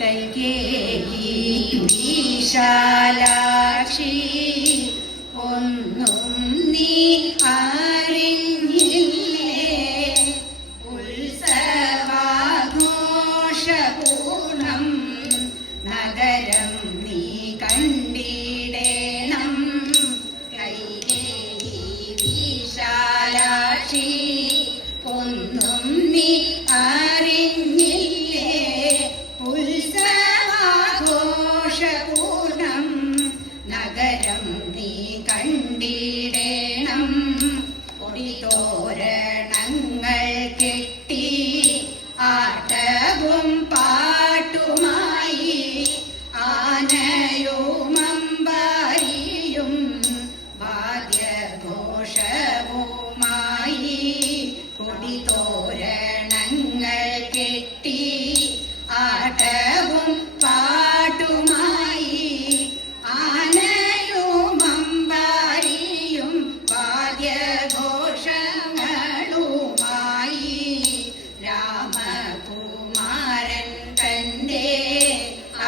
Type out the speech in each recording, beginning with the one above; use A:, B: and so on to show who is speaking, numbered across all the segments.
A: കൈകേയി വിശാലാക്ഷി ഒന്നും നീ അറിഞ്ഞില്ലേ? ഉത്സവാഘോഷപൂർണം നഗരം നീ കണ്ടിടേണം. കൈകേയി വിശാലാക്ഷി ഒന്നും നീ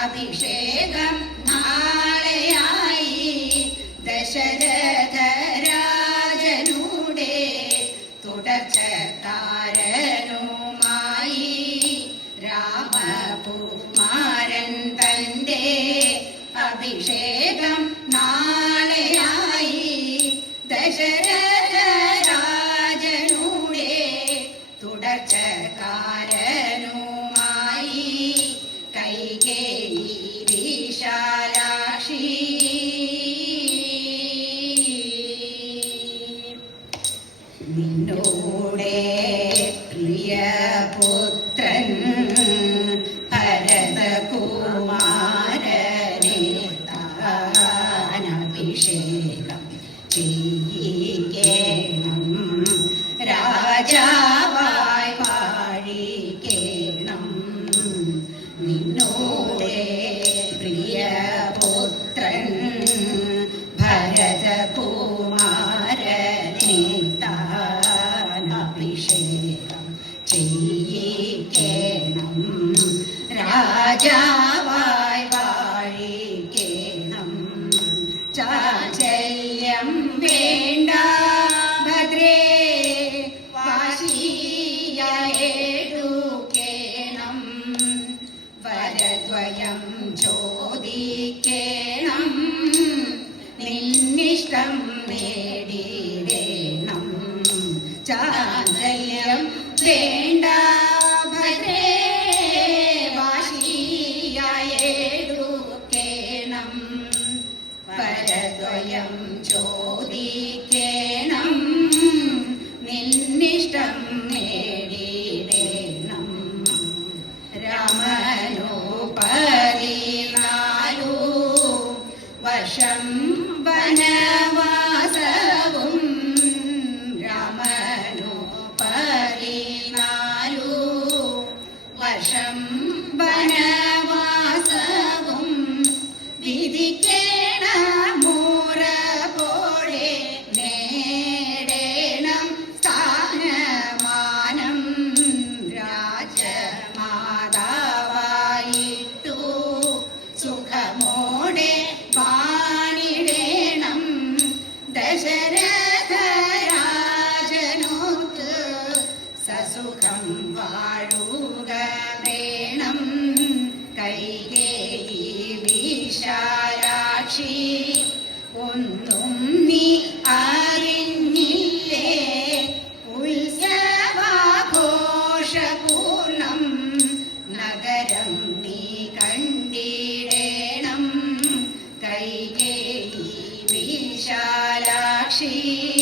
A: അഭിഷേകം നാളെയായി. ദശരഥ തുടർച്ച താരനുമായി രാമകുമാരൻ തന്റെ അഭിഷേകം നാളെയായി. ദശരഥ രാജനുടെ നിന്നിഷ്ടം നേടിടേണം ചാഞ്ചല്യം വേണ്ട ഭദ്രേ വാശിയേടുക്കേണം വരദ്വയം ചോദിക്കേണം പാണിടേണം ദശരഥരാജനോത്ത് സസുഖം വാഴുക വേണം. കൈകേയി വിശാലാക്ഷി ഒന്നും കണ്ടിടേണം കൈകേയി വിശാലാക്ഷി